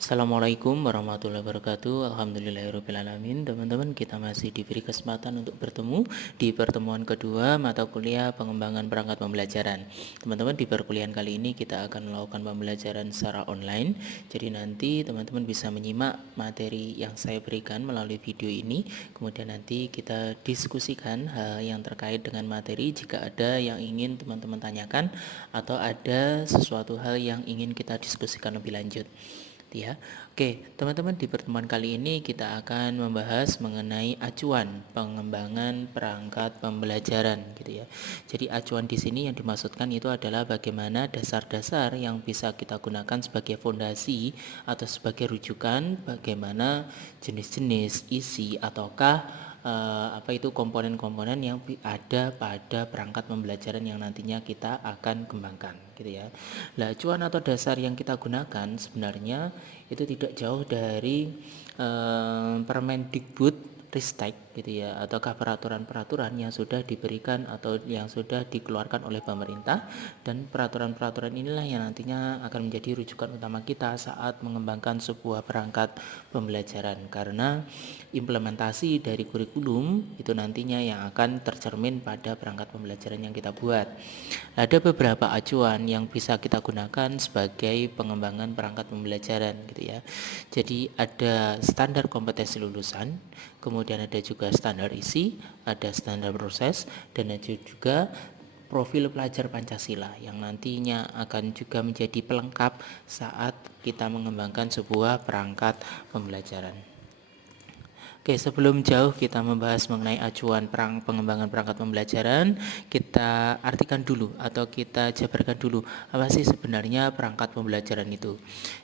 Assalamualaikum warahmatullahi wabarakatuh. Alhamdulillahirrabbilalamin. Teman-teman, kita masih diberi kesempatan untuk bertemu di pertemuan kedua mata kuliah pengembangan perangkat pembelajaran. Teman-teman, di perkuliahan kali ini kita akan melakukan pembelajaran secara online. Jadi nanti teman-teman bisa menyimak materi yang saya berikan melalui video ini. Kemudian nanti kita diskusikan hal yang terkait dengan materi. Jika ada yang ingin teman-teman tanyakan atau ada sesuatu hal yang ingin kita diskusikan lebih lanjut ya. Oke, teman-teman, di pertemuan kali ini kita akan membahas mengenai acuan pengembangan perangkat pembelajaran gitu ya. Jadi acuan di sini yang dimaksudkan itu adalah bagaimana dasar-dasar yang bisa kita gunakan sebagai fondasi atau sebagai rujukan bagaimana jenis-jenis isi ataukah apa itu komponen-komponen yang ada pada perangkat pembelajaran yang nantinya kita akan kembangkan gitu ya. Nah, acuan atau dasar yang kita gunakan sebenarnya itu tidak jauh dari Permendikbud Ristek gitu ya, ataukah peraturan-peraturan yang sudah diberikan atau yang sudah dikeluarkan oleh pemerintah, dan peraturan-peraturan inilah yang nantinya akan menjadi rujukan utama kita saat mengembangkan sebuah perangkat pembelajaran, karena implementasi dari kurikulum itu nantinya yang akan tercermin pada perangkat pembelajaran yang kita buat. Ada beberapa acuan yang bisa kita gunakan sebagai pengembangan perangkat pembelajaran gitu ya. Jadi ada standar kompetensi lulusan, kemudian ada juga standar isi, ada standar proses, dan ada juga profil pelajar Pancasila yang nantinya akan juga menjadi pelengkap saat kita mengembangkan sebuah perangkat pembelajaran. Oke, sebelum jauh kita membahas mengenai acuan pengembangan perangkat pembelajaran, kita artikan dulu atau kita jabarkan dulu apa sih sebenarnya perangkat pembelajaran itu.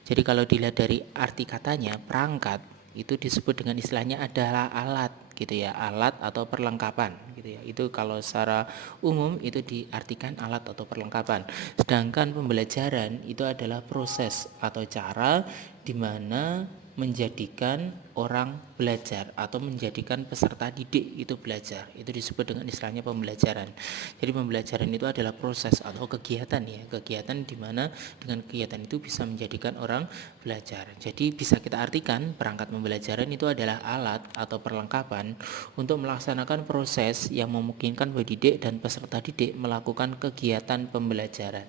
Jadi kalau dilihat dari arti katanya, perangkat itu disebut dengan istilahnya adalah alat gitu ya, alat atau perlengkapan gitu ya. Itu kalau secara umum itu diartikan alat atau perlengkapan. Sedangkan pembelajaran itu adalah proses atau cara di mana menjadikan orang belajar atau menjadikan peserta didik itu belajar. Itu disebut dengan istilahnya pembelajaran. Jadi pembelajaran itu adalah proses atau kegiatan ya, kegiatan di mana dengan kegiatan itu bisa menjadikan orang belajar. Jadi bisa kita artikan perangkat pembelajaran itu adalah alat atau perlengkapan untuk melaksanakan proses yang memungkinkan pendidik dan peserta didik melakukan kegiatan pembelajaran.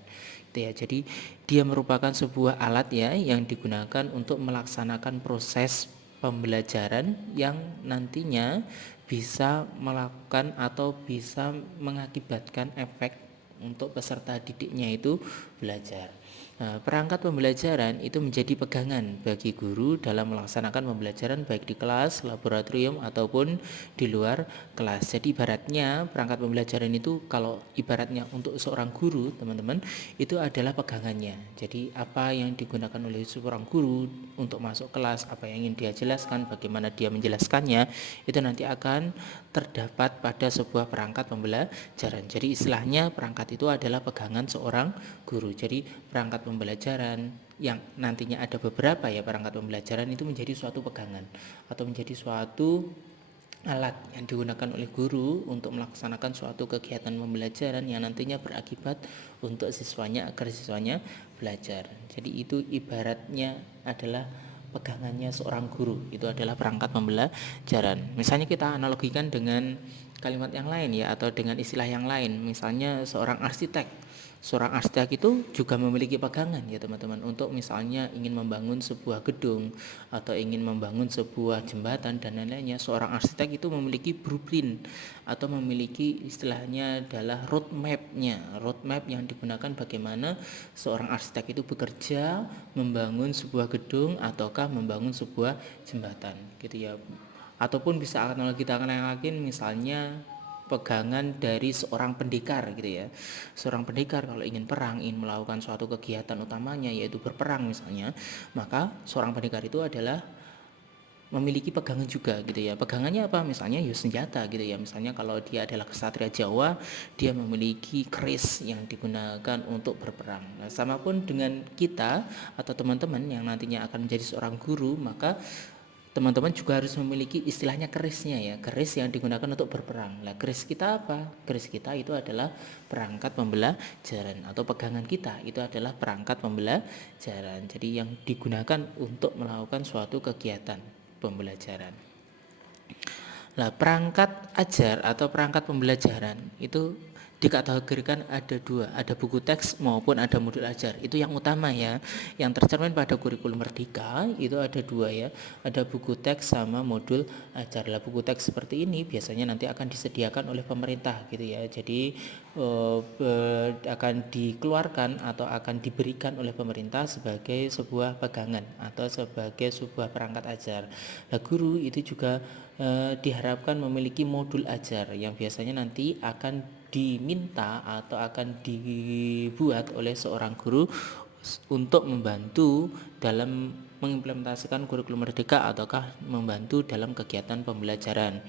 Ya, jadi dia merupakan sebuah alat ya yang digunakan untuk melaksanakan proses pembelajaran yang nantinya bisa melakukan atau bisa mengakibatkan efek untuk peserta didiknya itu belajar. Nah, perangkat pembelajaran itu menjadi pegangan bagi guru dalam melaksanakan pembelajaran baik di kelas, laboratorium ataupun di luar kelas. Jadi ibaratnya perangkat pembelajaran itu kalau ibaratnya untuk seorang guru, teman-teman, itu adalah pegangannya. Jadi apa yang digunakan oleh seorang guru untuk masuk kelas, apa yang ingin dia jelaskan, bagaimana dia menjelaskannya, itu nanti akan terdapat pada sebuah perangkat pembelajaran. Jadi istilahnya perangkat itu adalah pegangan seorang guru. Jadi perangkat pembelajaran yang nantinya ada beberapa ya perangkat pembelajaran itu menjadi suatu pegangan atau menjadi suatu alat yang digunakan oleh guru untuk melaksanakan suatu kegiatan pembelajaran yang nantinya berakibat untuk siswanya agar siswanya belajar. Jadi itu ibaratnya adalah pegangannya seorang guru, itu adalah perangkat pembelajaran. Misalnya kita analogikan dengan kalimat yang lain ya, atau dengan istilah yang lain, misalnya seorang arsitek. Seorang arsitek itu juga memiliki pegangan ya teman-teman, untuk misalnya ingin membangun sebuah gedung atau ingin membangun sebuah jembatan dan lain-lainnya. Seorang arsitek itu memiliki blueprint atau memiliki istilahnya adalah roadmap yang digunakan bagaimana seorang arsitek itu bekerja membangun sebuah gedung ataukah membangun sebuah jembatan gitu ya. Ataupun bisa kita analogikan misalnya pegangan dari seorang pendekar gitu ya. Seorang pendekar kalau ingin perang, ingin melakukan suatu kegiatan utamanya yaitu berperang misalnya, maka seorang pendekar itu adalah memiliki pegangan juga gitu ya. Pegangannya apa? Misalnya ya senjata gitu ya. Misalnya kalau dia adalah kesatria Jawa, dia memiliki keris yang digunakan untuk berperang. Nah, sama pun dengan kita atau teman-teman yang nantinya akan menjadi seorang guru, maka teman-teman juga harus memiliki istilahnya kerisnya ya, keris yang digunakan untuk berperang. Lah keris kita apa? Keris kita itu adalah perangkat pembelajaran, atau pegangan kita itu adalah perangkat pembelajaran. Jadi yang digunakan untuk melakukan suatu kegiatan pembelajaran. Lah perangkat ajar atau perangkat pembelajaran itu dikategorikan ada dua, ada buku teks maupun ada modul ajar. Itu yang utama ya, yang tercermin pada kurikulum Merdeka itu ada dua ya, ada buku teks sama modul ajar. Lah buku teks seperti ini biasanya nanti akan disediakan oleh pemerintah gitu ya, jadi akan dikeluarkan atau akan diberikan oleh pemerintah sebagai sebuah pegangan atau sebagai sebuah perangkat ajar. Nah guru itu juga diharapkan memiliki modul ajar yang biasanya nanti akan diminta atau akan dibuat oleh seorang guru untuk membantu dalam mengimplementasikan kurikulum Merdeka ataukah membantu dalam kegiatan pembelajaran.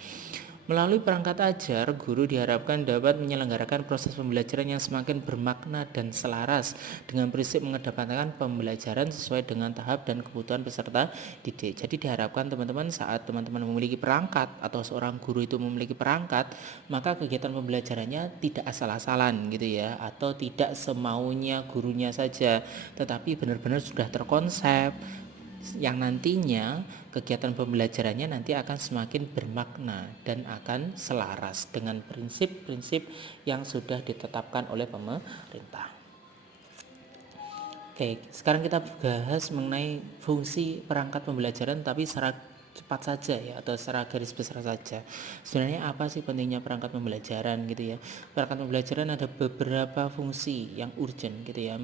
Melalui perangkat ajar, guru diharapkan dapat menyelenggarakan proses pembelajaran yang semakin bermakna dan selaras dengan prinsip mengedepankan pembelajaran sesuai dengan tahap dan kebutuhan peserta didik. Jadi diharapkan teman-teman saat teman-teman memiliki perangkat atau seorang guru itu memiliki perangkat, maka kegiatan pembelajarannya tidak asal-asalan gitu ya, atau tidak semaunya gurunya saja, tetapi benar-benar sudah terkonsep yang nantinya kegiatan pembelajarannya nanti akan semakin bermakna dan akan selaras dengan prinsip-prinsip yang sudah ditetapkan oleh pemerintah. Oke, sekarang kita bahas mengenai fungsi perangkat pembelajaran tapi secara cepat saja ya, atau secara garis besar saja. Sebenarnya apa sih pentingnya perangkat pembelajaran gitu ya? Perangkat pembelajaran ada beberapa fungsi yang urgent gitu ya.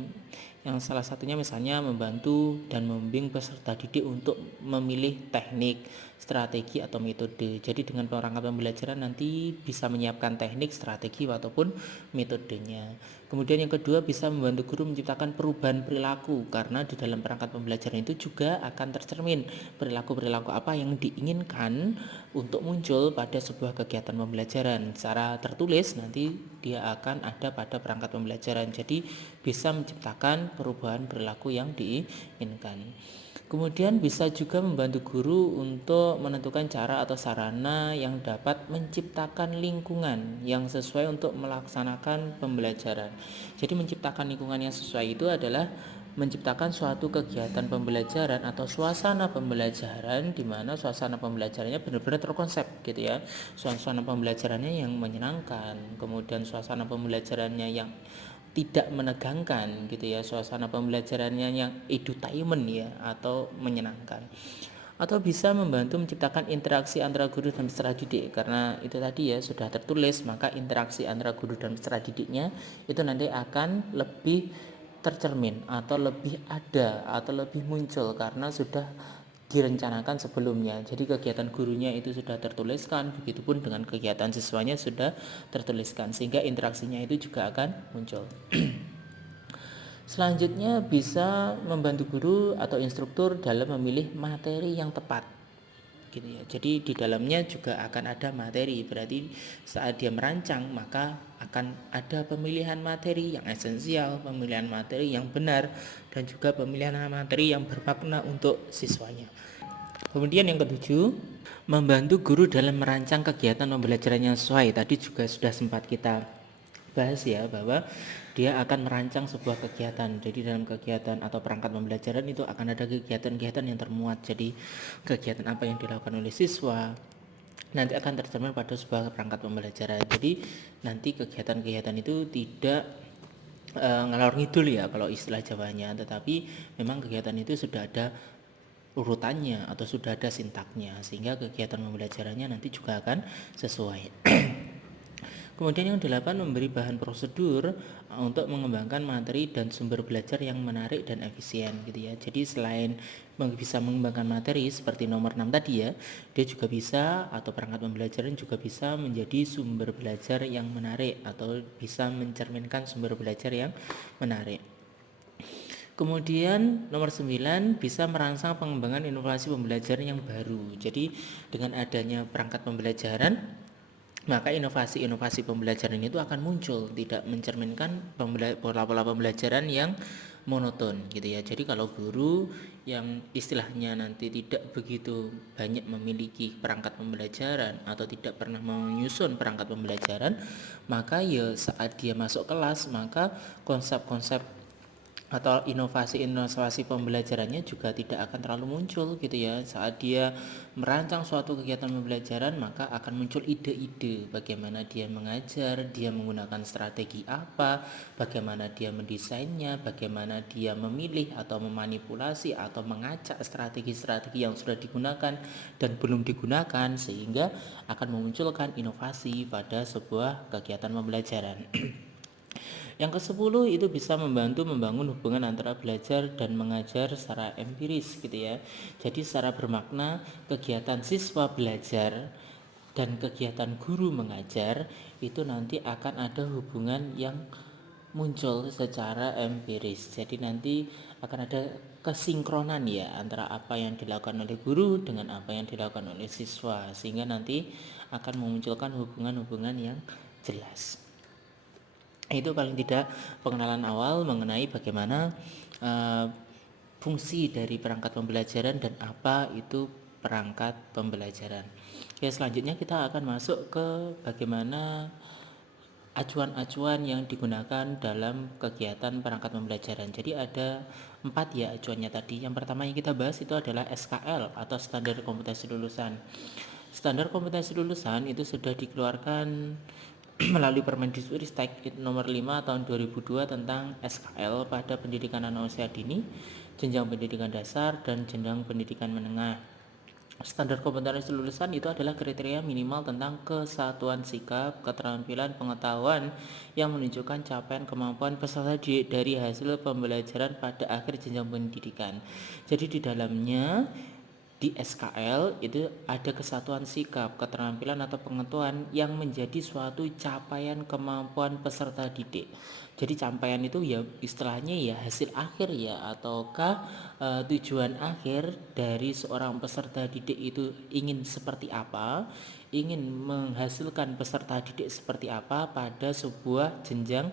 Yang salah satunya misalnya membantu dan membimbing peserta didik untuk memilih teknik, strategi atau metode. Jadi dengan perangkat pembelajaran nanti bisa menyiapkan teknik, strategi ataupun metodenya. Kemudian yang kedua bisa membantu guru menciptakan perubahan perilaku, karena di dalam perangkat pembelajaran itu juga akan tercermin perilaku-perilaku apa yang diinginkan untuk muncul pada sebuah kegiatan pembelajaran. Secara tertulis nanti dia akan ada pada perangkat pembelajaran. Jadi bisa menciptakan perubahan perilaku yang diinginkan. Kemudian bisa juga membantu guru untuk menentukan cara atau sarana yang dapat menciptakan lingkungan yang sesuai untuk melaksanakan pembelajaran. Jadi menciptakan lingkungan yang sesuai itu adalah menciptakan suatu kegiatan pembelajaran atau suasana pembelajaran di mana suasana pembelajarannya benar-benar terkonsep gitu ya. Suasana pembelajarannya yang menyenangkan, kemudian suasana pembelajarannya yang tidak menegangkan gitu ya, suasana pembelajarannya yang edutainment ya atau menyenangkan. Atau bisa membantu menciptakan interaksi antara guru dan peserta didik, karena itu tadi ya sudah tertulis, maka interaksi antara guru dan peserta didiknya itu nanti akan lebih tercermin atau lebih ada atau lebih muncul karena sudah direncanakan sebelumnya. Jadi kegiatan gurunya itu sudah tertuliskan, begitupun dengan kegiatan siswanya sudah tertuliskan, sehingga interaksinya itu juga akan muncul. Selanjutnya bisa membantu guru atau instruktur dalam memilih materi yang tepat gitu ya. Jadi di dalamnya juga akan ada materi, berarti saat dia merancang maka akan ada pemilihan materi yang esensial, pemilihan materi yang benar, dan juga pemilihan materi yang bermakna untuk siswanya. Kemudian yang ketujuh, membantu guru dalam merancang kegiatan pembelajaran yang sesuai. Tadi juga sudah sempat kita bahas ya, bahwa dia akan merancang sebuah kegiatan. Jadi dalam kegiatan atau perangkat pembelajaran itu akan ada kegiatan-kegiatan yang termuat. Jadi kegiatan apa yang dilakukan oleh siswa nanti akan tercermin pada sebuah perangkat pembelajaran. Jadi nanti kegiatan-kegiatan itu tidak ngalor ngidul ya kalau istilah Jawanya, tetapi memang kegiatan itu sudah ada urutannya atau sudah ada sintaknya, sehingga kegiatan pembelajarannya nanti juga akan sesuai. Kemudian yang delapan, memberi bahan prosedur untuk mengembangkan materi dan sumber belajar yang menarik dan efisien gitu ya. Jadi selain bisa mengembangkan materi seperti nomor 6 tadi ya, dia juga bisa, atau perangkat pembelajaran juga bisa menjadi sumber belajar yang menarik atau bisa mencerminkan sumber belajar yang menarik. Kemudian nomor 9, bisa merangsang pengembangan inovasi pembelajaran yang baru. Jadi dengan adanya perangkat pembelajaran, maka inovasi-inovasi pembelajaran itu akan muncul, tidak mencerminkan pola-pola pembelajaran yang monoton gitu ya. Jadi kalau guru yang istilahnya nanti tidak begitu banyak memiliki perangkat pembelajaran atau tidak pernah menyusun perangkat pembelajaran, maka ya saat dia masuk kelas maka konsep-konsep atau inovasi-inovasi pembelajarannya juga tidak akan terlalu muncul gitu ya. Saat dia merancang suatu kegiatan pembelajaran maka akan muncul ide-ide bagaimana dia mengajar, dia menggunakan strategi apa, bagaimana dia mendesainnya, bagaimana dia memilih atau memanipulasi atau mengacak strategi-strategi yang sudah digunakan dan belum digunakan, sehingga akan memunculkan inovasi pada sebuah kegiatan pembelajaran. Yang ke-10 itu bisa membantu membangun hubungan antara belajar dan mengajar secara empiris gitu ya. Jadi secara bermakna kegiatan siswa belajar dan kegiatan guru mengajar itu nanti akan ada hubungan yang muncul secara empiris. Jadi nanti akan ada kesinkronan ya antara apa yang dilakukan oleh guru dengan apa yang dilakukan oleh siswa, sehingga nanti akan memunculkan hubungan-hubungan yang jelas. Itu paling tidak pengenalan awal mengenai bagaimana uh, fungsi dari perangkat pembelajaran dan apa itu perangkat pembelajaran. Oke, selanjutnya kita akan masuk ke bagaimana acuan-acuan yang digunakan dalam kegiatan perangkat pembelajaran. Jadi ada 4 ya acuannya tadi. Yang pertama yang kita bahas itu adalah SKL atau standar kompetensi lulusan. Standar kompetensi lulusan itu sudah dikeluarkan melalui Permendikbudristek nomor 5 tahun 2002 tentang SKL pada pendidikan anak usia dini, jenjang pendidikan dasar dan jenjang pendidikan menengah. Standar kompetensi lulusan itu adalah kriteria minimal tentang kesatuan sikap, keterampilan, pengetahuan yang menunjukkan capaian kemampuan peserta dari hasil pembelajaran pada akhir jenjang pendidikan. Jadi di dalamnya di SKL itu ada kesatuan sikap, keterampilan atau pengetahuan yang menjadi suatu capaian kemampuan peserta didik. Jadi capaian itu ya istilahnya ya hasil akhir ya, ataukah tujuan akhir dari seorang peserta didik itu ingin seperti apa, ingin menghasilkan peserta didik seperti apa pada sebuah jenjang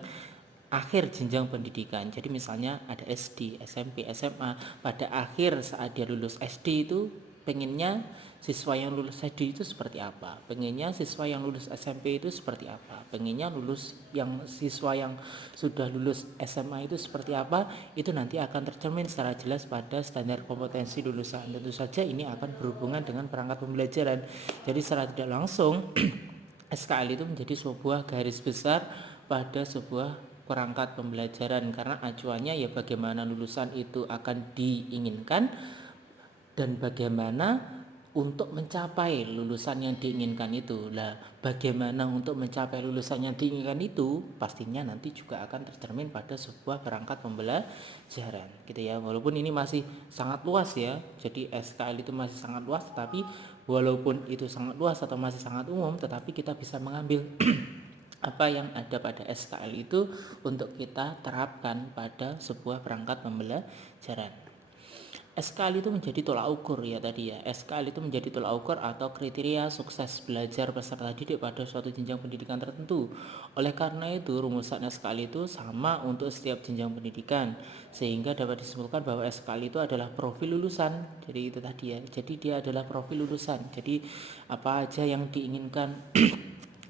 akhir jenjang pendidikan. Jadi misalnya ada SD, SMP, SMA, pada akhir saat dia lulus SD itu pengennya siswa yang lulus SD itu seperti apa, pengennya siswa yang lulus SMP itu seperti apa, pengennya lulus yang siswa yang sudah lulus SMA itu seperti apa, itu nanti akan tercermin secara jelas pada standar kompetensi lulusan. Tentu saja ini akan berhubungan dengan perangkat pembelajaran. Jadi secara tidak langsung SKL itu menjadi sebuah garis besar pada sebuah perangkat pembelajaran, karena acuannya ya bagaimana lulusan itu akan diinginkan dan bagaimana untuk mencapai lulusan yang diinginkan itu. Lah, bagaimana untuk mencapai lulusan yang diinginkan itu pastinya nanti juga akan tercermin pada sebuah perangkat pembelajaran gitu ya. Walaupun ini masih sangat luas ya. Jadi SKL itu masih sangat luas, tapi walaupun itu sangat luas atau masih sangat umum, tetapi kita bisa mengambil apa yang ada pada SKL itu untuk kita terapkan pada sebuah perangkat pembelajaran. SKL itu menjadi tolak ukur ya tadi ya. SKL itu menjadi tolak ukur atau kriteria sukses belajar peserta didik pada suatu jenjang pendidikan tertentu. Oleh karena itu rumusan SKL itu sama untuk setiap jenjang pendidikan, sehingga dapat disimpulkan bahwa SKL itu adalah profil lulusan. Jadi itu tadi ya. Jadi dia adalah profil lulusan. Jadi apa aja yang diinginkan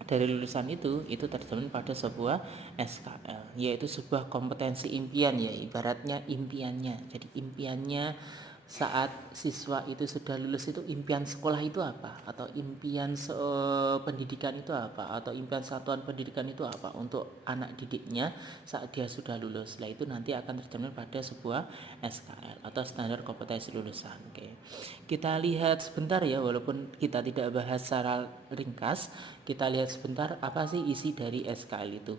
dari lulusan itu tercermin pada sebuah SKL, yaitu sebuah kompetensi impian ya, ibaratnya impiannya. Jadi impiannya saat siswa itu sudah lulus itu, impian sekolah itu apa, atau impian pendidikan itu apa, atau impian satuan pendidikan itu apa untuk anak didiknya saat dia sudah lulus. Nah itu nanti akan tercermin pada sebuah SKL atau standar kompetensi lulusan. Oke, kita lihat sebentar ya, walaupun kita tidak bahas secara ringkas, kita lihat sebentar apa sih isi dari SKL itu.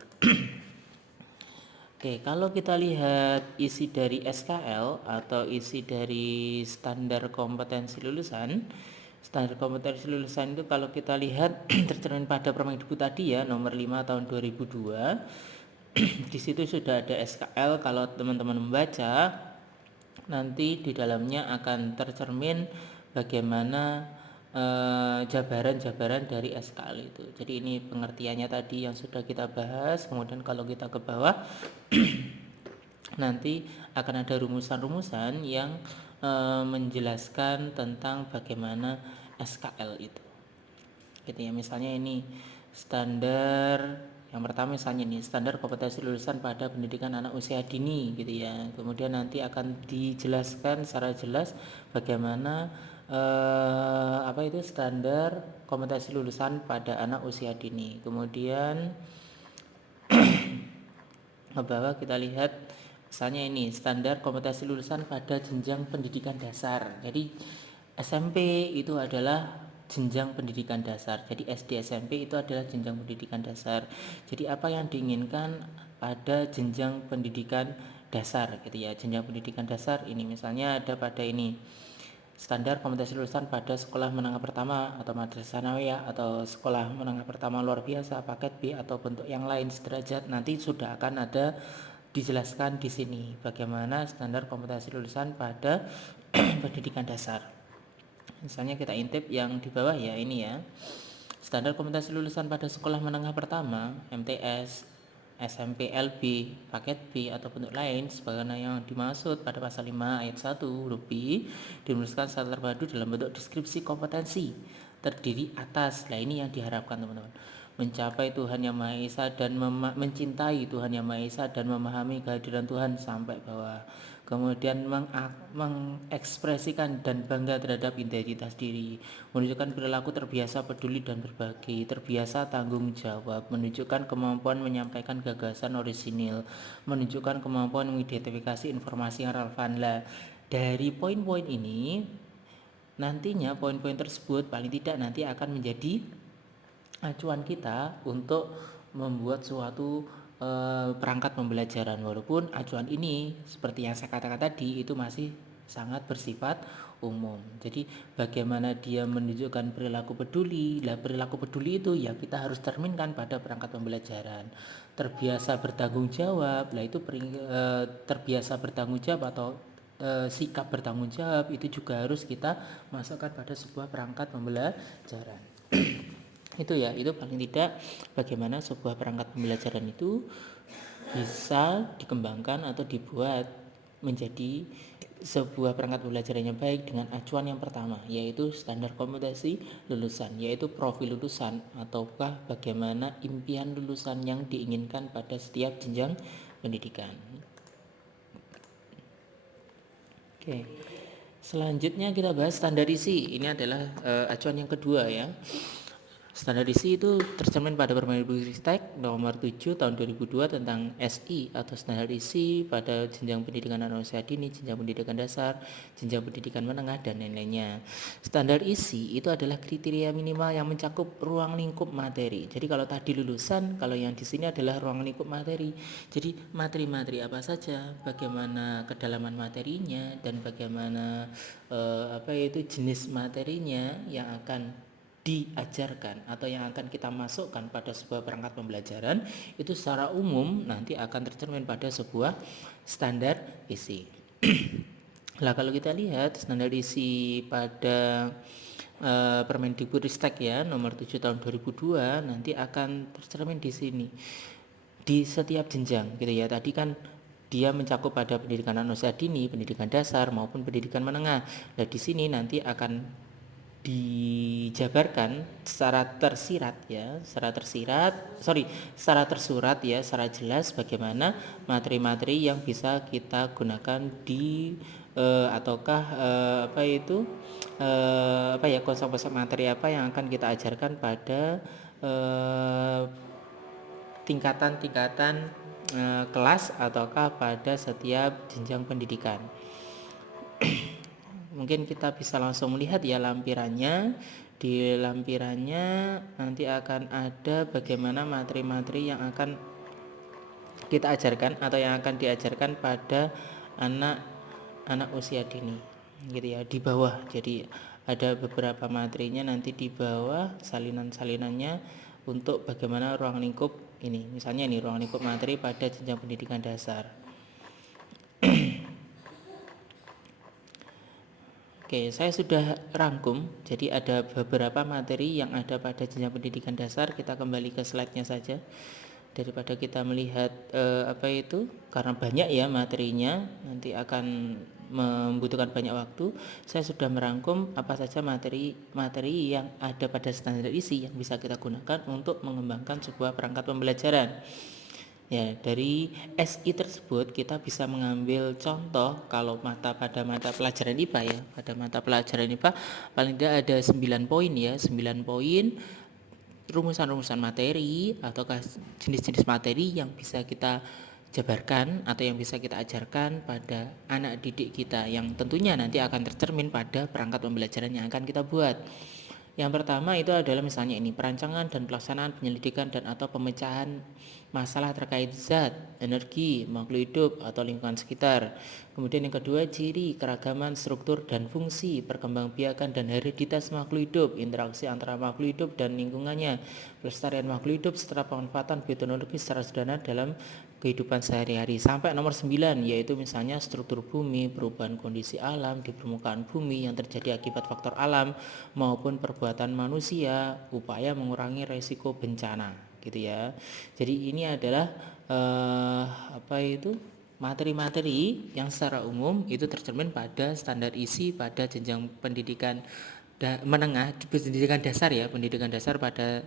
Oke, kalau kita lihat isi dari SKL atau isi dari standar kompetensi lulusan, standar kompetensi lulusan itu kalau kita lihat tercermin pada Permendikbud tadi ya, nomor 5 tahun 2002. Di situ sudah ada SKL. Kalau teman-teman membaca, nanti di dalamnya akan tercermin bagaimana jabaran-jabaran dari SKL itu. Jadi ini pengertiannya tadi yang sudah kita bahas. Kemudian kalau kita ke bawah nanti akan ada rumusan-rumusan yang menjelaskan tentang bagaimana SKL itu. Gitu ya, misalnya ini standar yang pertama, misalnya nih standar kompetensi lulusan pada pendidikan anak usia dini gitu ya. Kemudian nanti akan dijelaskan secara jelas bagaimana apa itu standar kompetensi lulusan pada anak usia dini. Kemudian ke bawah kita lihat misalnya ini standar kompetensi lulusan pada jenjang pendidikan dasar. Jadi SMP itu adalah jenjang pendidikan dasar. Jadi SD SMP itu adalah jenjang pendidikan dasar. Jadi apa yang diinginkan pada jenjang pendidikan dasar gitu ya. Jenjang pendidikan dasar ini misalnya ada pada ini standar kompetensi lulusan pada sekolah menengah pertama atau madrasah sanawiyah atau sekolah menengah pertama luar biasa paket B atau bentuk yang lain sederajat, nanti sudah akan ada dijelaskan di sini bagaimana standar kompetensi lulusan pada pendidikan dasar. Misalnya kita intip yang di bawah ya, ini ya. Standar kompetensi lulusan pada sekolah menengah pertama, MTS, SMP LB, paket B atau bentuk lain sebagaimana yang dimaksud pada pasal 5 ayat 1 huruf B dirumuskan secara terpadu dalam bentuk deskripsi kompetensi terdiri atas. Nah, ini yang diharapkan teman-teman. Mencapai Tuhan Yang Maha Esa dan mencintai Tuhan Yang Maha Esa dan memahami kehadiran Tuhan sampai bawah. Kemudian mengekspresikan dan bangga terhadap identitas diri, menunjukkan perilaku terbiasa peduli dan berbagi, terbiasa tanggung jawab, menunjukkan kemampuan menyampaikan gagasan orisinil, menunjukkan kemampuan mengidentifikasi informasi yang relevan. Lah, dari poin-poin ini nantinya poin-poin tersebut paling tidak nanti akan menjadi acuan kita untuk membuat suatu perangkat pembelajaran, walaupun acuan ini seperti yang saya katakan tadi itu masih sangat bersifat umum. Jadi bagaimana dia menunjukkan perilaku peduli. Lah, perilaku peduli itu ya kita harus cerminkan pada perangkat pembelajaran. Terbiasa bertanggung jawab, lah itu terbiasa bertanggung jawab atau sikap bertanggung jawab itu juga harus kita masukkan pada sebuah perangkat pembelajaran. Itu ya, itu paling tidak bagaimana sebuah perangkat pembelajaran itu bisa dikembangkan atau dibuat menjadi sebuah perangkat pembelajaran yang baik dengan acuan yang pertama, yaitu standar kompetensi lulusan, yaitu profil lulusan ataukah bagaimana impian lulusan yang diinginkan pada setiap jenjang pendidikan. Oke. Selanjutnya kita bahas standar isi. Ini adalah acuan yang kedua ya. Standar isi itu tercermin pada Permendikbudristek nomor 7 tahun 2002 tentang SI atau standar isi pada jenjang pendidikan anak usia dini, jenjang pendidikan dasar, jenjang pendidikan menengah dan lain-lainnya. Standar isi itu adalah kriteria minimal yang mencakup ruang lingkup materi. Jadi kalau tadi lulusan, kalau yang di sini adalah ruang lingkup materi. Jadi materi-materi apa saja, bagaimana kedalaman materinya dan bagaimana jenis materinya yang akan diajarkan atau yang akan kita masukkan pada sebuah perangkat pembelajaran itu secara umum nanti akan tercermin pada sebuah standar isi. Lah, kalau kita lihat standar isi pada Permendikbudristek ya nomor 7 tahun 2002 nanti akan tercermin di sini di setiap jenjang gitu ya. Tadi kan dia mencakup pada pendidikan anak usia dini, pendidikan dasar maupun pendidikan menengah. Nah, di sini nanti akan dijabarkan secara tersurat ya, secara jelas bagaimana materi-materi yang bisa kita gunakan di konsep-konsep materi apa yang akan kita ajarkan pada tingkatan-tingkatan kelas ataukah pada setiap jenjang pendidikan. Mungkin kita bisa langsung melihat ya lampirannya. Di lampirannya nanti akan ada bagaimana materi-materi yang akan kita ajarkan atau yang akan diajarkan pada anak usia dini gitu ya, di bawah. Jadi ada beberapa materinya nanti di bawah salinan-salinannya untuk bagaimana ruang lingkup ini. Misalnya nih ruang lingkup materi pada jenjang pendidikan dasar. Oke, saya sudah rangkum. Jadi ada beberapa materi yang ada pada jenjang pendidikan dasar. Kita kembali ke slide-nya saja. daripada kita melihat karena banyak ya materinya, nanti akan membutuhkan banyak waktu. Saya sudah merangkum apa saja materi yang ada pada standar isi yang bisa kita gunakan untuk mengembangkan sebuah perangkat pembelajaran. Ya, dari SI tersebut kita bisa mengambil contoh kalau pada mata pelajaran IPA ya. Pada mata pelajaran IPA paling tidak ada 9 poin ya, 9 poin rumusan-rumusan materi atau jenis-jenis materi yang bisa kita jabarkan atau yang bisa kita ajarkan pada anak didik kita, yang tentunya nanti akan tercermin pada perangkat pembelajaran yang akan kita buat. Yang pertama itu adalah misalnya ini perancangan dan pelaksanaan penyelidikan dan atau pemecahan masalah terkait zat, energi, makhluk hidup atau lingkungan sekitar. Kemudian yang kedua, ciri, keragaman, struktur dan fungsi, perkembangbiakan dan hereditas makhluk hidup, interaksi antara makhluk hidup dan lingkungannya, pelestarian makhluk hidup serta pemanfaatan bioteknologi secara sederhana dalam kehidupan sehari-hari. Sampai nomor 9 yaitu misalnya struktur bumi, perubahan kondisi alam di permukaan bumi yang terjadi akibat faktor alam maupun perbuatan manusia, upaya mengurangi resiko bencana, gitu ya. Jadi ini adalah materi-materi yang secara umum itu tercermin pada standar isi pada jenjang pendidikan menengah, pendidikan dasar ya, pendidikan dasar pada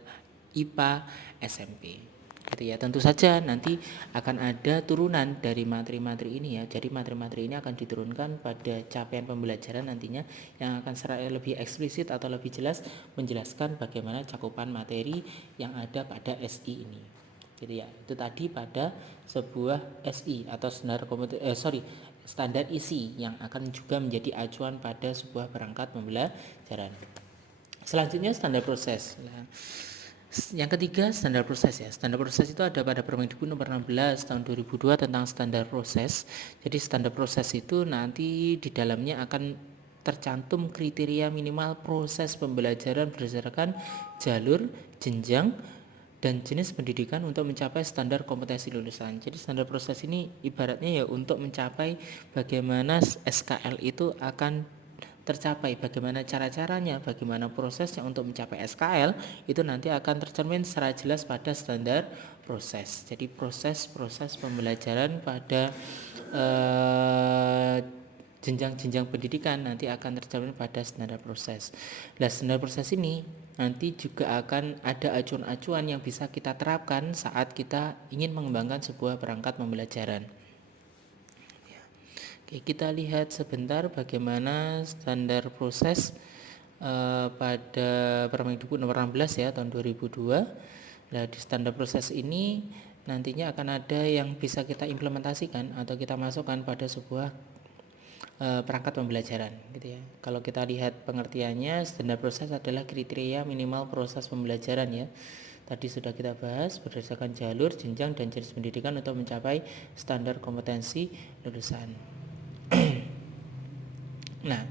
IPA SMP. Gitu ya. Tentu saja nanti akan ada turunan dari materi-materi ini ya. Jadi materi-materi ini akan diturunkan pada capaian pembelajaran nantinya yang akan secara lebih eksplisit atau lebih jelas menjelaskan bagaimana cakupan materi yang ada pada SI ini. Gitu ya. Itu tadi pada sebuah SI atau standar isi yang akan juga menjadi acuan pada sebuah perangkat pembelajaran. Selanjutnya standar proses. Nah, yang ketiga standar proses ya. Standar proses itu ada pada Permendikbud nomor 16 tahun 2002 tentang standar proses. Jadi standar proses itu nanti di dalamnya akan tercantum kriteria minimal proses pembelajaran berdasarkan jalur, jenjang, dan jenis pendidikan untuk mencapai standar kompetensi lulusan. Jadi standar proses ini ibaratnya ya untuk mencapai bagaimana SKL itu akan tercapai, bagaimana cara-caranya, bagaimana prosesnya untuk mencapai SKL itu nanti akan tercermin secara jelas pada standar proses. Jadi proses-proses pembelajaran pada jenjang-jenjang pendidikan nanti akan tercermin pada standar proses. Nah, standar proses ini nanti juga akan ada acuan-acuan yang bisa kita terapkan saat kita ingin mengembangkan sebuah perangkat pembelajaran. Oke, kita lihat sebentar bagaimana standar proses pada Permendikbud nomor 16 ya tahun 2002. Nah, di standar proses ini nantinya akan ada yang bisa kita implementasikan atau kita masukkan pada sebuah perangkat pembelajaran gitu ya. Kalau kita lihat pengertiannya, standar proses adalah kriteria minimal proses pembelajaran ya. Tadi sudah kita bahas berdasarkan jalur, jenjang, dan jenis pendidikan untuk mencapai standar kompetensi lulusan. Nah,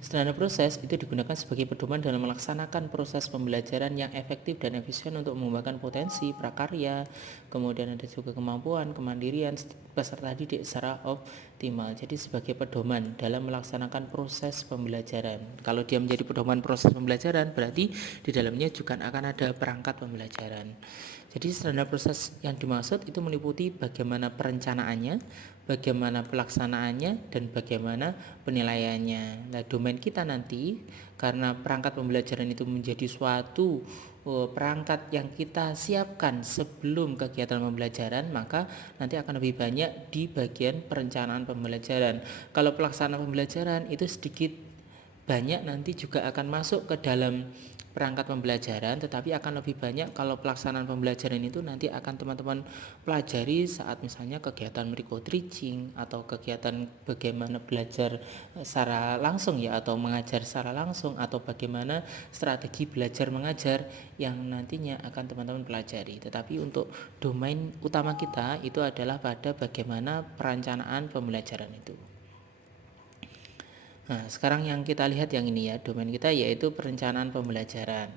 standar proses itu digunakan sebagai pedoman dalam melaksanakan proses pembelajaran yang efektif dan efisien untuk mengembangkan potensi prakarya, kemudian ada juga kemampuan, kemandirian peserta didik secara optimal. Jadi sebagai pedoman dalam melaksanakan proses pembelajaran. Kalau dia menjadi pedoman proses pembelajaran, berarti di dalamnya juga akan ada perangkat pembelajaran. Jadi standar proses yang dimaksud itu meliputi bagaimana perencanaannya, bagaimana pelaksanaannya, dan bagaimana penilaiannya. Nah, domain kita nanti karena perangkat pembelajaran itu menjadi suatu perangkat yang kita siapkan sebelum kegiatan pembelajaran, maka nanti akan lebih banyak di bagian perencanaan pembelajaran. Kalau pelaksanaan pembelajaran itu sedikit banyak nanti juga akan masuk ke dalam perangkat pembelajaran, tetapi akan lebih banyak kalau pelaksanaan pembelajaran itu nanti akan teman-teman pelajari saat misalnya kegiatan micro teaching atau kegiatan bagaimana belajar secara langsung ya, atau mengajar secara langsung, atau bagaimana strategi belajar mengajar yang nantinya akan teman-teman pelajari. Tetapi untuk domain utama kita itu adalah pada bagaimana perencanaan pembelajaran itu. Nah, sekarang yang kita lihat yang ini ya, domain kita yaitu perencanaan pembelajaran.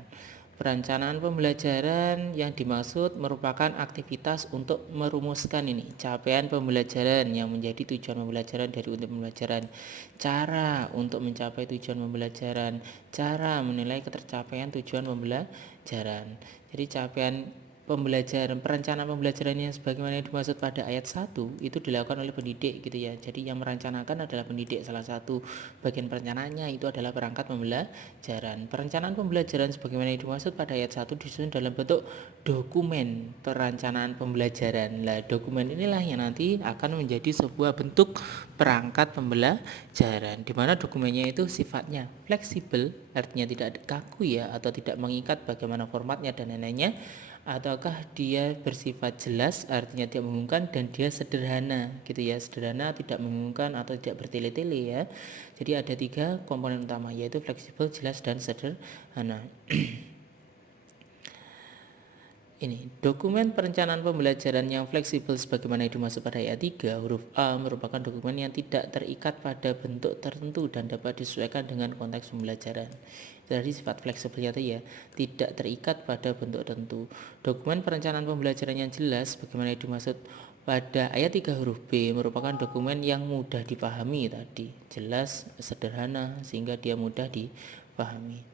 Perencanaan pembelajaran yang dimaksud merupakan aktivitas untuk merumuskan ini capaian pembelajaran yang menjadi tujuan pembelajaran dari unit pembelajaran, cara untuk mencapai tujuan pembelajaran, cara menilai ketercapaian tujuan pembelajaran. Jadi capaian perencanaan pembelajarannya sebagaimana yang dimaksud pada ayat 1 itu dilakukan oleh pendidik gitu ya. Jadi yang merencanakan adalah pendidik. Salah satu bagian perencanaannya itu adalah perangkat pembelajaran. Perencanaan pembelajaran sebagaimana yang dimaksud pada ayat 1 disusun dalam bentuk dokumen perencanaan pembelajaran. Lah, dokumen inilah yang nanti akan menjadi sebuah bentuk perangkat pembelajaran, di mana dokumennya itu sifatnya fleksibel, artinya tidak kaku ya, atau tidak mengikat bagaimana formatnya dan lain-lainnya, ataukah dia bersifat jelas, artinya tidak membingungkan, dan dia sederhana gitu ya, sederhana, tidak membingungkan atau tidak bertele-tele ya. Jadi ada 3 komponen utama, yaitu fleksibel, jelas, dan sederhana. Ini dokumen perencanaan pembelajaran yang fleksibel sebagaimana yang dimaksud pada ayat 3 huruf A merupakan dokumen yang tidak terikat pada bentuk tertentu dan dapat disesuaikan dengan konteks pembelajaran. Jadi sifat fleksibel itu ya, tidak terikat pada bentuk tertentu. Dokumen perencanaan pembelajaran yang jelas sebagaimana yang dimaksud pada ayat 3 huruf B merupakan dokumen yang mudah dipahami tadi, jelas, sederhana sehingga dia mudah dipahami.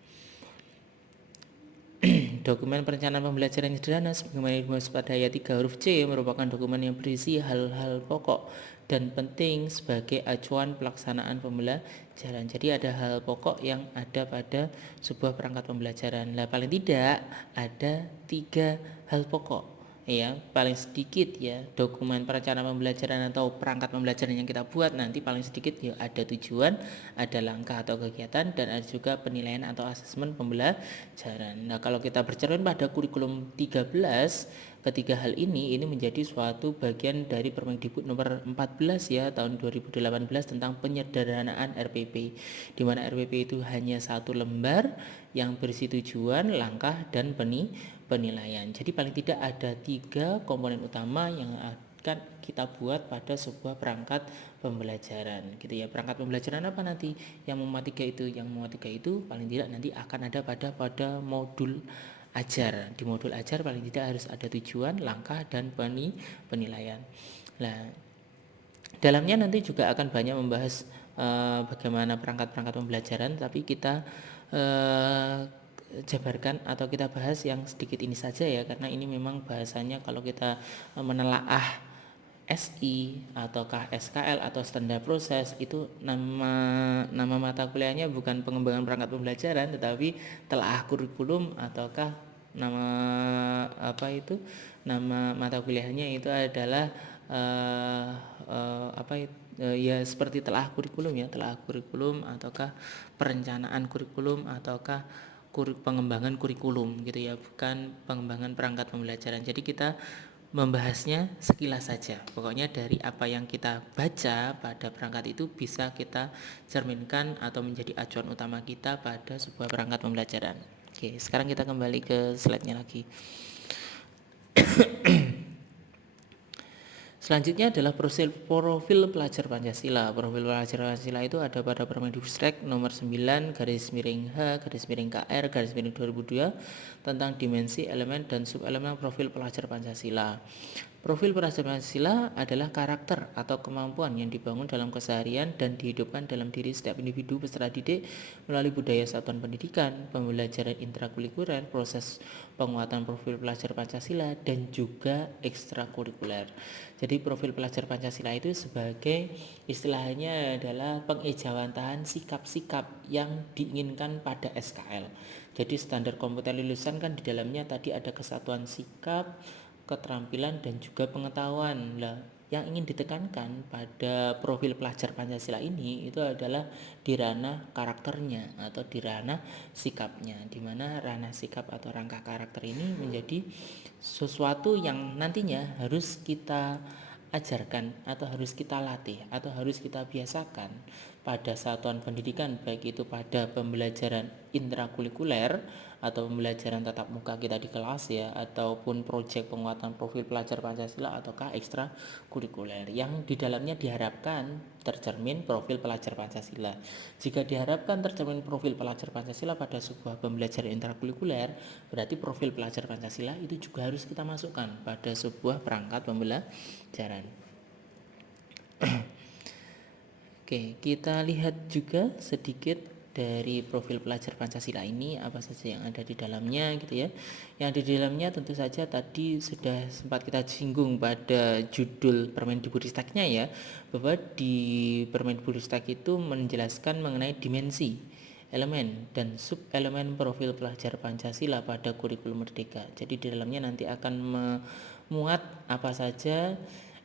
Dokumen perencanaan pembelajaran yang sederhana sebagaimana dimaksud pada ayat 3 huruf C merupakan dokumen yang berisi hal-hal pokok dan penting sebagai acuan pelaksanaan pembelajaran. Jadi ada hal pokok yang ada pada sebuah perangkat pembelajaran. Nah, paling tidak ada 3 hal pokok ya, paling sedikit ya, dokumen perencanaan pembelajaran atau perangkat pembelajaran yang kita buat nanti paling sedikit ya ada tujuan, ada langkah atau kegiatan, dan ada juga penilaian atau asesmen pembelajaran. Nah, kalau kita bercermin pada kurikulum 13, ketiga hal ini menjadi suatu bagian dari Permendikbud nomor 14 ya tahun 2018 tentang penyederhanaan RPP, di mana RPP itu hanya 1 lembar yang berisi tujuan, langkah, dan penilaian. Jadi paling tidak ada 3 komponen utama yang akan kita buat pada sebuah perangkat pembelajaran gitu ya. Perangkat pembelajaran apa nanti yang memuat 3 itu? Yang memuat 3 itu paling tidak nanti akan ada pada modul ajar. Di modul ajar paling tidak harus ada tujuan, langkah, dan penilaian. Nah, dalamnya nanti juga akan banyak membahas bagaimana perangkat-perangkat pembelajaran, tapi kita jabarkan atau kita bahas yang sedikit ini saja ya, karena ini memang bahasanya kalau kita menelaah SI ataukah SKL atau standar proses itu nama mata kuliahnya bukan pengembangan perangkat pembelajaran, tetapi telaah kurikulum, ataukah nama mata kuliahnya itu adalah ya seperti telaah kurikulum ataukah perencanaan kurikulum ataukah pengembangan kurikulum gitu ya, bukan pengembangan perangkat pembelajaran. Jadi kita membahasnya sekilas saja. Pokoknya dari apa yang kita baca pada perangkat itu bisa kita cerminkan atau menjadi acuan utama kita pada sebuah perangkat pembelajaran. Oke, sekarang kita kembali ke slide-nya lagi. Selanjutnya adalah profil pelajar Pancasila. Profil pelajar Pancasila itu ada pada Permendikbud nomor 9 garis miring H garis miring KR garis miring 2002 tentang dimensi, elemen, dan subelemen profil pelajar Pancasila. Profil pelajar Pancasila adalah karakter atau kemampuan yang dibangun dalam keseharian dan dihidupkan dalam diri setiap individu peserta didik melalui budaya satuan pendidikan, pembelajaran intrakurikuler, proses penguatan profil pelajar Pancasila, dan juga ekstrakurikuler. Jadi profil pelajar Pancasila itu sebagai istilahnya adalah pengejawantahan sikap-sikap yang diinginkan pada SKL. Jadi standar kompetensi lulusan kan di dalamnya tadi ada kesatuan sikap, keterampilan, dan juga pengetahuan. Lah, yang ingin ditekankan pada profil pelajar Pancasila ini itu adalah di ranah karakternya atau di ranah sikapnya, di mana ranah sikap atau rangka karakter ini menjadi sesuatu yang nantinya harus kita ajarkan atau harus kita latih atau harus kita biasakan pada satuan pendidikan, baik itu pada pembelajaran intrakurikuler atau pembelajaran tatap muka kita di kelas ya, ataupun proyek penguatan profil pelajar Pancasila ataukah ekstrakurikuler yang di dalamnya diharapkan tercermin profil pelajar Pancasila. Jika diharapkan tercermin profil pelajar Pancasila pada sebuah pembelajaran intrakurikuler, berarti profil pelajar Pancasila itu juga harus kita masukkan pada sebuah perangkat pembelajaran. Oke, kita lihat juga sedikit dari profil pelajar Pancasila ini apa saja yang ada di dalamnya gitu ya. Yang ada di dalamnya tentu saja tadi sudah sempat kita singgung pada judul Permendikbudristeknya ya, bahwa di Permendikbudristek itu menjelaskan mengenai dimensi, elemen dan sub elemen profil pelajar Pancasila pada kurikulum merdeka. Jadi di dalamnya nanti akan memuat apa saja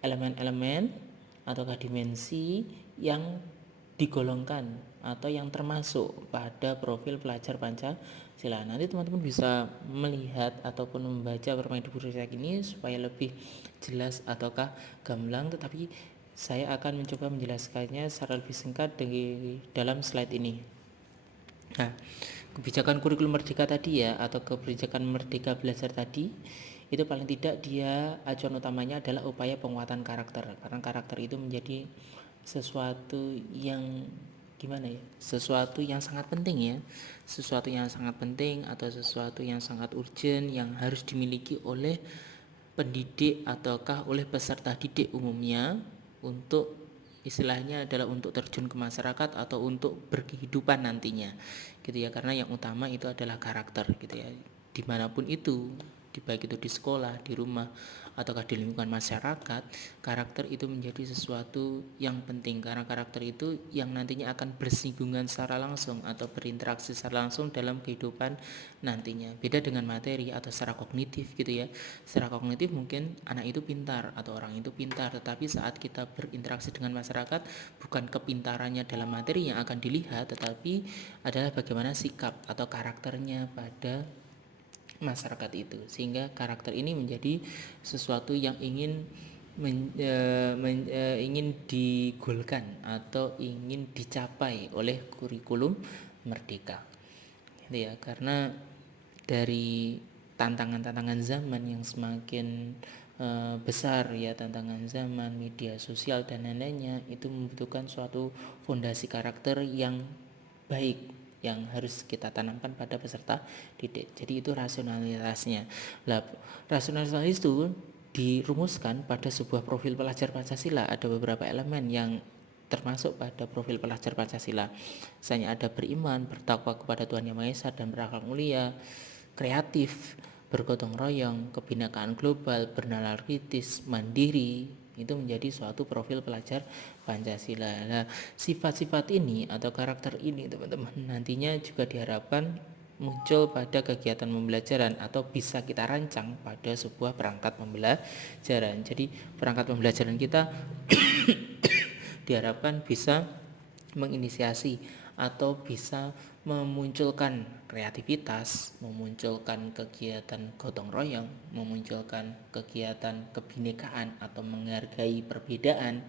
elemen-elemen ataukah dimensi yang digolongkan atau yang termasuk pada profil pelajar Pancasila. Nanti teman-teman bisa melihat ataupun membaca Permendikbudristek ini supaya lebih jelas ataukah gamblang, tetapi saya akan mencoba menjelaskannya secara lebih singkat di dalam slide ini. Nah, kebijakan kurikulum merdeka tadi ya, atau kebijakan merdeka belajar tadi, itu paling tidak dia acuan utamanya adalah upaya penguatan karakter, karena karakter itu menjadi sesuatu yang gimana ya, sesuatu yang sangat penting ya, sesuatu yang sangat penting atau sesuatu yang sangat urgent yang harus dimiliki oleh pendidik ataukah oleh peserta didik umumnya untuk istilahnya adalah untuk terjun ke masyarakat atau untuk berkehidupan nantinya gitu ya, karena yang utama itu adalah karakter gitu ya, dimanapun itu, baik itu di sekolah, di rumah, ataukah di lingkungan masyarakat, karakter itu menjadi sesuatu yang penting, karena karakter itu yang nantinya akan bersinggungan secara langsung atau berinteraksi secara langsung dalam kehidupan nantinya. Beda dengan materi atau secara kognitif gitu ya. Secara kognitif mungkin anak itu pintar atau orang itu pintar, tetapi saat kita berinteraksi dengan masyarakat, bukan kepintarannya dalam materi yang akan dilihat, tetapi adalah bagaimana sikap atau karakternya pada masyarakat itu, sehingga karakter ini menjadi sesuatu yang ingin digolkan atau ingin dicapai oleh kurikulum merdeka gitu ya, karena dari tantangan-tantangan zaman yang semakin besar ya, tantangan zaman, media sosial dan lain-lainnya, itu membutuhkan suatu fondasi karakter yang baik yang harus kita tanamkan pada peserta didik. Jadi itu rasionalitasnya. Lah, rasionalitas itu dirumuskan pada sebuah profil pelajar Pancasila. Ada beberapa elemen yang termasuk pada profil pelajar Pancasila. Misalnya ada beriman, bertakwa kepada Tuhan Yang Maha Esa dan berakhlak mulia, kreatif, bergotong royong, kebinekaan global, bernalar kritis, mandiri. Itu menjadi suatu profil pelajar Pancasila. Nah, sifat-sifat ini atau karakter ini teman-teman nantinya juga diharapkan muncul pada kegiatan pembelajaran atau bisa kita rancang pada sebuah perangkat pembelajaran. Jadi perangkat pembelajaran kita diharapkan bisa menginisiasi atau bisa memunculkan kreativitas, memunculkan kegiatan gotong royong, memunculkan kegiatan kebinekaan atau menghargai perbedaan,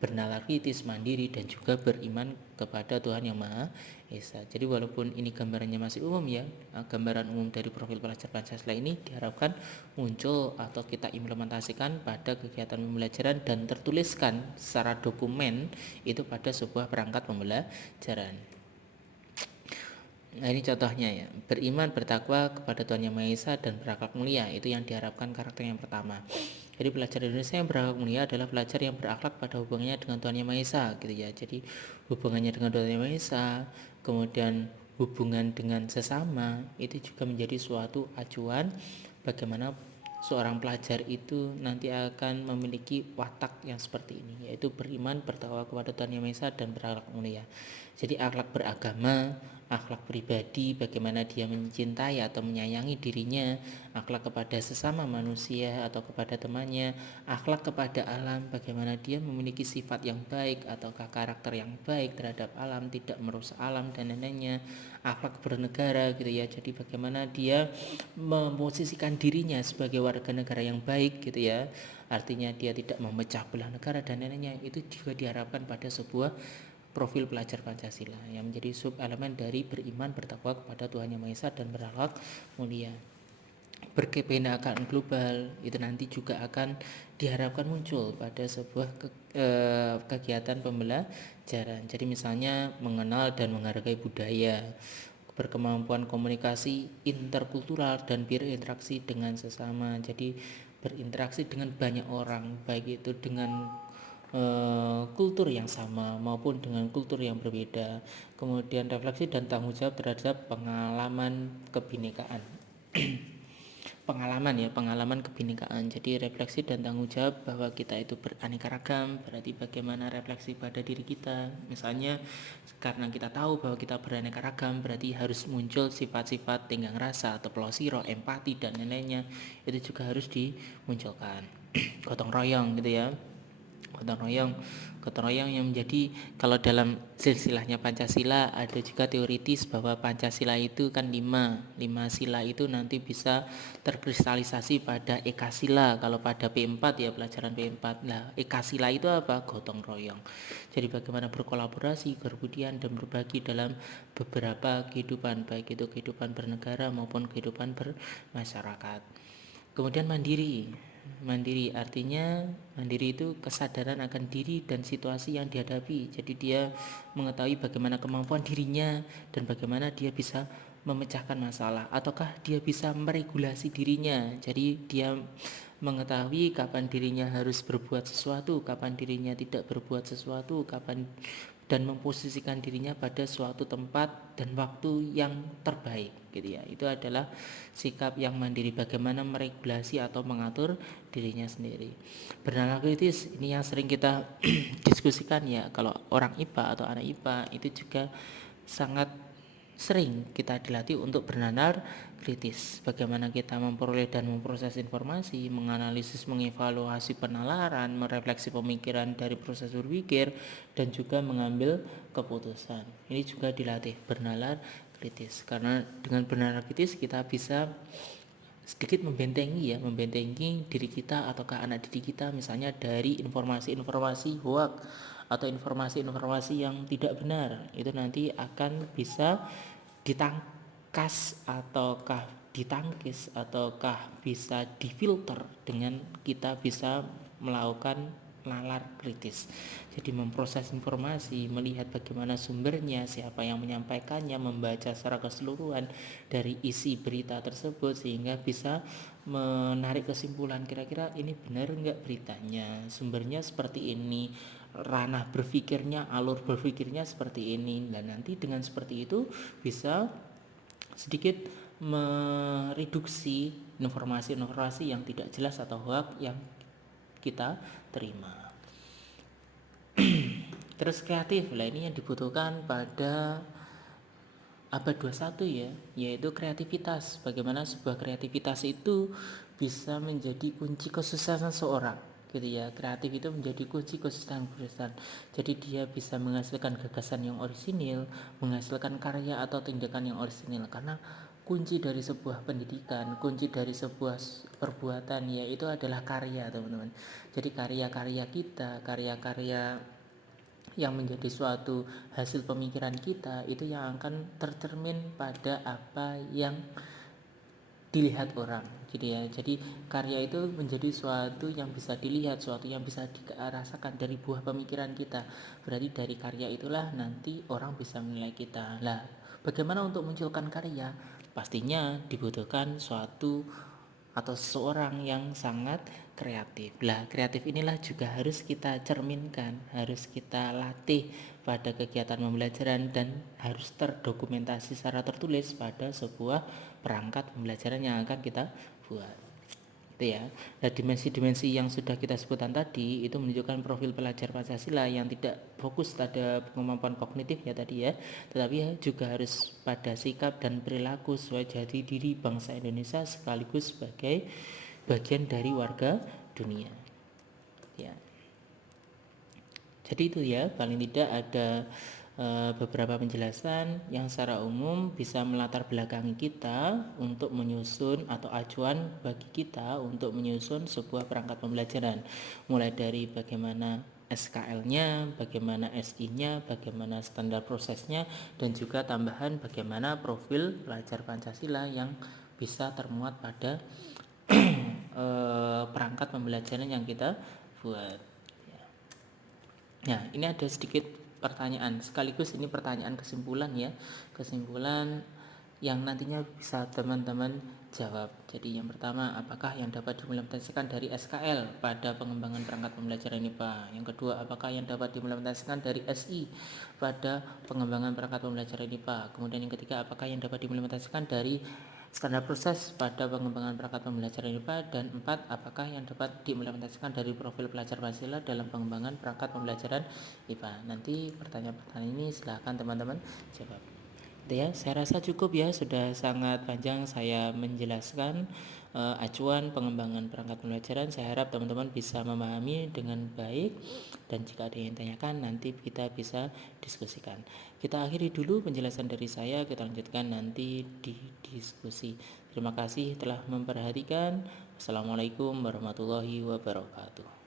bernalar kritis, mandiri, dan juga beriman kepada Tuhan Yang Maha Esa. Jadi walaupun ini gambarannya masih umum ya, gambaran umum dari profil pelajar Pancasila ini diharapkan muncul atau kita implementasikan pada kegiatan pembelajaran dan tertuliskan secara dokumen itu pada sebuah perangkat pembelajaran. Nah, ini contohnya ya, beriman, bertakwa kepada Tuhan Yang Maha Esa dan berakhlak mulia, itu yang diharapkan karakter yang pertama. Jadi pelajar Indonesia yang berakhlak mulia adalah pelajar yang berakhlak pada hubungannya dengan Tuhan Yang Maha Esa gitu ya. Jadi hubungannya dengan Tuhan Yang Maha Esa, kemudian hubungan dengan sesama, itu juga menjadi suatu acuan bagaimana seorang pelajar itu nanti akan memiliki watak yang seperti ini, yaitu beriman, bertakwa kepada Tuhan Yang Maha Esa dan berakhlak mulia. Jadi akhlak beragama, akhlak pribadi, bagaimana dia mencintai atau menyayangi dirinya, akhlak kepada sesama manusia atau kepada temannya, akhlak kepada alam, bagaimana dia memiliki sifat yang baik atau karakter yang baik terhadap alam, tidak merusak alam dan lain-lainnya, akhlak bernegara gitu ya. Jadi bagaimana dia memposisikan dirinya sebagai warga negara yang baik gitu ya, artinya dia tidak memecah belah negara dan lain-lainnya. Itu juga diharapkan pada sebuah profil pelajar Pancasila yang menjadi sub elemen dari beriman, bertakwa kepada Tuhan Yang Maha Esa dan berakhlak mulia. Berkebinekaan global itu nanti juga akan diharapkan muncul pada sebuah kegiatan pembelajaran. Jadi misalnya mengenal dan menghargai budaya, berkemampuan komunikasi interkultural dan berinteraksi dengan sesama. Jadi berinteraksi dengan banyak orang, baik itu dengan kultur yang sama maupun dengan kultur yang berbeda. Kemudian refleksi dan tanggung jawab terhadap pengalaman kebinekaan. Pengalaman kebinekaan. Jadi refleksi dan tanggung jawab bahwa kita itu beraneka ragam, berarti bagaimana refleksi pada diri kita. Misalnya karena kita tahu bahwa kita beraneka ragam, berarti harus muncul sifat-sifat tenggang rasa atau pelosiro, empati dan lain-lainnya. Itu juga harus dimunculkan. Gotong royong gitu ya. Gotong royong yang menjadi, kalau dalam silsilahnya Pancasila ada juga teoritis bahwa Pancasila itu kan lima sila itu nanti bisa terkristalisasi pada Ekasila. Kalau pada P4 ya, pelajaran P4. Nah, Ekasila itu apa? Gotong royong. Jadi bagaimana berkolaborasi, berbudian dan berbagi dalam beberapa kehidupan, baik itu kehidupan bernegara maupun kehidupan bermasyarakat. Kemudian mandiri artinya mandiri itu kesadaran akan diri dan situasi yang dihadapi. Jadi dia mengetahui bagaimana kemampuan dirinya dan bagaimana dia bisa memecahkan masalah, ataukah dia bisa meregulasi dirinya. Jadi dia mengetahui kapan dirinya harus berbuat sesuatu, kapan dirinya tidak berbuat sesuatu, kapan, dan memposisikan dirinya pada suatu tempat dan waktu yang terbaik gitu ya. Itu adalah sikap yang mandiri, bagaimana meregulasi atau mengatur dirinya sendiri. Bernalar kritis ini yang sering kita diskusikan ya, kalau orang IPA atau anak IPA itu juga sangat sering kita dilatih untuk bernalar kritis. Bagaimana kita memperoleh dan memproses informasi, menganalisis, mengevaluasi penalaran, merefleksi pemikiran dari proses berpikir, dan juga mengambil keputusan. Ini juga dilatih bernalar kritis. Karena dengan bernalar kritis kita bisa sedikit membentengi diri kita ataukah anak didik kita misalnya dari informasi-informasi hoax atau informasi-informasi yang tidak benar. Itu nanti akan bisa ditangkas ataukah ditangkis ataukah bisa difilter dengan kita bisa melakukan nalar kritis. Jadi memproses informasi, melihat bagaimana sumbernya, siapa yang menyampaikannya, membaca secara keseluruhan dari isi berita tersebut sehingga bisa menarik kesimpulan, kira-kira ini benar enggak beritanya, sumbernya seperti ini, ranah berpikirnya, alur berpikirnya seperti ini. Dan nanti dengan seperti itu bisa sedikit mereduksi informasi-informasi yang tidak jelas atau hoax yang kita terima. Terus kreatif lah, ini yang dibutuhkan pada abad 21 ya, yaitu kreativitas. Bagaimana sebuah kreativitas itu bisa menjadi kunci kesuksesan seorang gitu ya. Kreatif itu menjadi kunci kesuksesan. Jadi dia bisa menghasilkan gagasan yang orisinil, menghasilkan karya atau tindakan yang orisinil. Karena kunci dari sebuah pendidikan, kunci dari sebuah perbuatan yaitu adalah karya, teman-teman. Jadi karya-karya kita, karya-karya yang menjadi suatu hasil pemikiran kita itu yang akan tercermin pada apa yang dilihat orang. Jadi karya itu menjadi suatu yang bisa dilihat, suatu yang bisa dirasakan dari buah pemikiran kita. Berarti dari karya itulah nanti orang bisa menilai kita. Lah, bagaimana untuk munculkan karya? Pastinya dibutuhkan suatu atau seseorang yang sangat kreatif. Lah, kreatif inilah juga harus kita cerminkan, harus kita latih pada kegiatan pembelajaran dan harus terdokumentasi secara tertulis pada sebuah perangkat pembelajaran yang akan kita buat. Itu ya. Nah, dimensi-dimensi yang sudah kita sebutkan tadi itu menunjukkan profil pelajar Pancasila yang tidak fokus pada kemampuan kognitif ya tadi ya, tetapi ya juga harus pada sikap dan perilaku sesuai jati diri bangsa Indonesia sekaligus sebagai bagian dari warga dunia. Ya. Jadi itu ya, paling tidak ada beberapa penjelasan yang secara umum bisa melatar belakangi kita untuk menyusun atau acuan bagi kita untuk menyusun sebuah perangkat pembelajaran, mulai dari bagaimana SKL-nya, bagaimana SI-nya, bagaimana standar prosesnya, dan juga tambahan bagaimana profil pelajar Pancasila yang bisa termuat pada perangkat pembelajaran yang kita buat. Nah, ini ada sedikit pertanyaan sekaligus ini pertanyaan kesimpulan ya. Kesimpulan yang nantinya bisa teman-teman jawab. Jadi yang pertama, apakah yang dapat diimplementasikan dari SKL pada pengembangan perangkat pembelajaran IPA? Yang kedua, apakah yang dapat diimplementasikan dari SI pada pengembangan perangkat pembelajaran IPA? Kemudian yang ketiga, apakah yang dapat diimplementasikan dari standar proses pada pengembangan perangkat pembelajaran IPA? Dan empat, apakah yang dapat diimplementasikan dari profil pelajar Pancasila dalam pengembangan perangkat pembelajaran IPA? Nanti pertanyaan-pertanyaan ini silahkan teman-teman jawab. Ya, saya rasa cukup ya, sudah sangat panjang saya menjelaskan acuan pengembangan perangkat pembelajaran. Saya harap teman-teman bisa memahami dengan baik, dan jika ada yang tanyakan nanti kita bisa diskusikan. Kita akhiri dulu penjelasan dari saya, kita lanjutkan nanti di diskusi. Terima kasih telah memperhatikan. Assalamualaikum warahmatullahi wabarakatuh.